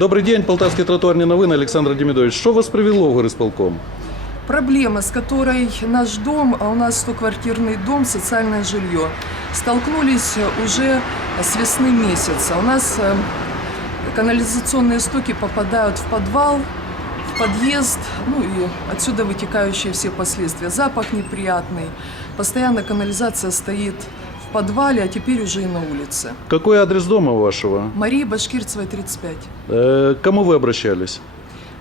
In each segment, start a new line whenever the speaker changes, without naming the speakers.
Добрый день, Полтавский тротуарные новины, Александр Демидович. Что вас привело в горисполком?
Проблема, с которой наш дом, а у нас 100-квартирный дом, социальное жилье, столкнулись уже с весны месяца. У нас э, канализационные стоки попадают в подвал, в подъезд, ну и отсюда вытекающие все последствия. Запах неприятный, постоянно канализация стоит в подвале, а теперь уже и на улице.
Какой адрес дома вашего?
Мария Башкирцевая, 35.
Э, к кому вы обращались?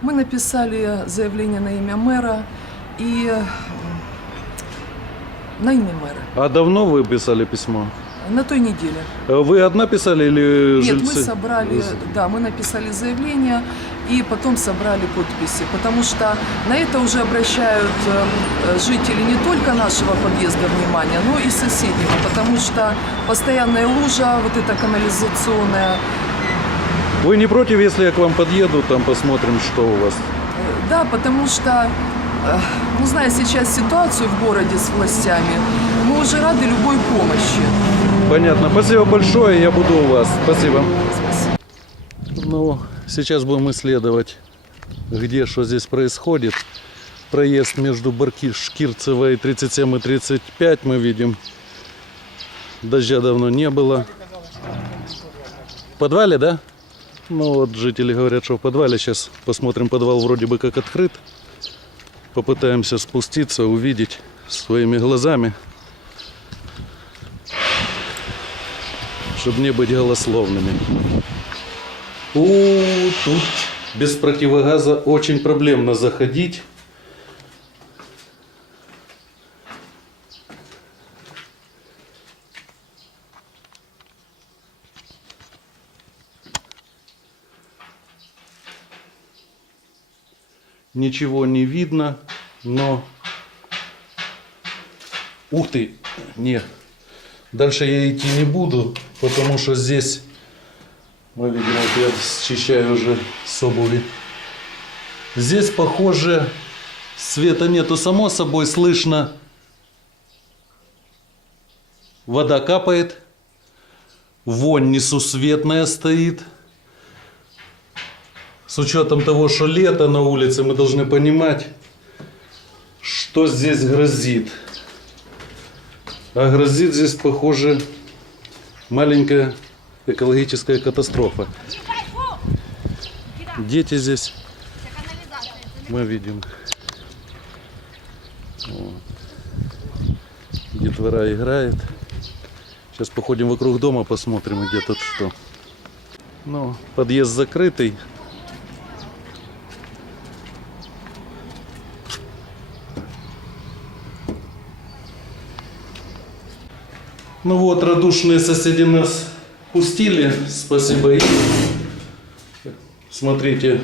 Мы написали заявление на имя мэра и э, на имя мэра.
А давно вы писали письмо?
На той неделе.
Э, Вы одна писали или
Нет, мы
жильцы?
собрали, да, мы написали заявление и потом собрали подписи, потому что на это уже обращают э, жители не только нашего подъезда внимание, но и соседнего, потому что постоянная лужа, вот эта канализационная,
Вы не против, если я к вам подъеду, там посмотрим, что у вас?
Э, Да, потому что, ну, зная сейчас ситуацию в городе с властями, мы уже рады любой помощи.
Понятно. Спасибо большое, я буду у вас. Спасибо.
Спасибо.
Ну, сейчас будем исследовать, где что здесь происходит. Проезд между Баркишкирцевой 37 и 35 мы видим. Дождя давно не было. В подвале, да? Ну вот жители говорят, что в подвале. Сейчас посмотрим, подвал вроде бы как открыт. Попытаемся спуститься, увидеть своими глазами. Чтобы не быть голословными. У, тут без противогаза очень проблемно заходить. Ничего не видно, но... Ух ты! Не, дальше я идти не буду, потому что здесь мы видим, вот я счищаю уже с обуви. Здесь, похоже, света нету, само собой слышно. Вода капает. Вонь несусветная стоит. С учетом того, что лето на улице, мы должны понимать, что здесь грозит. А грозит здесь, похоже, маленькая экологическая катастрофа. Дети здесь мы видим. Вот. Детвора играет. Сейчас походим вокруг дома, посмотрим, где тут что. Ну, подъезд закрытый. Ну вот, радушные соседи нас пустили, спасибо им. Смотрите,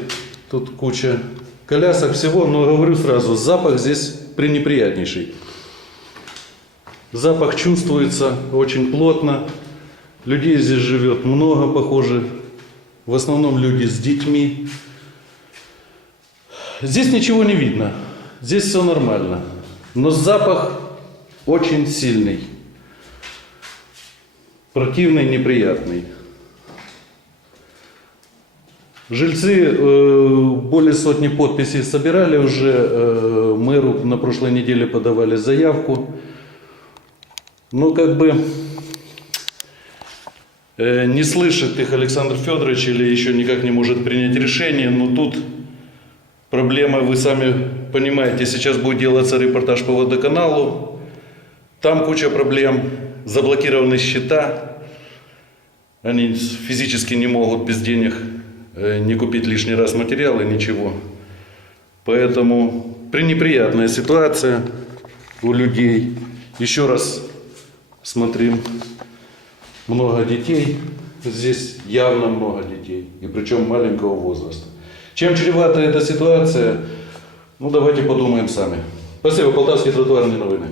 тут куча колясок всего, но говорю сразу, запах здесь пренеприятнейший. Запах чувствуется очень плотно. Людей здесь живет много, похоже. В основном люди с детьми. Здесь ничего не видно. Здесь все нормально. Но запах очень сильный. Противный, неприятный. Жильцы э, более сотни подписей собирали уже. э, мэру на прошлой неделе подавали заявку. Но как бы э, не слышит их Александр Федорович или еще никак не может принять решение. Но тут проблема, вы сами понимаете, сейчас будет делаться репортаж по водоканалу. Там куча проблем, заблокированы счета. Они физически не могут без денег э, не купить лишний раз материалы, ничего. Поэтому пренеприятная ситуация у людей. Еще раз смотрим, много детей. Здесь явно много детей. И причем маленького возраста. Чем чревата эта ситуация? Ну, давайте подумаем сами. Спасибо, Полтавские тротуарные новины.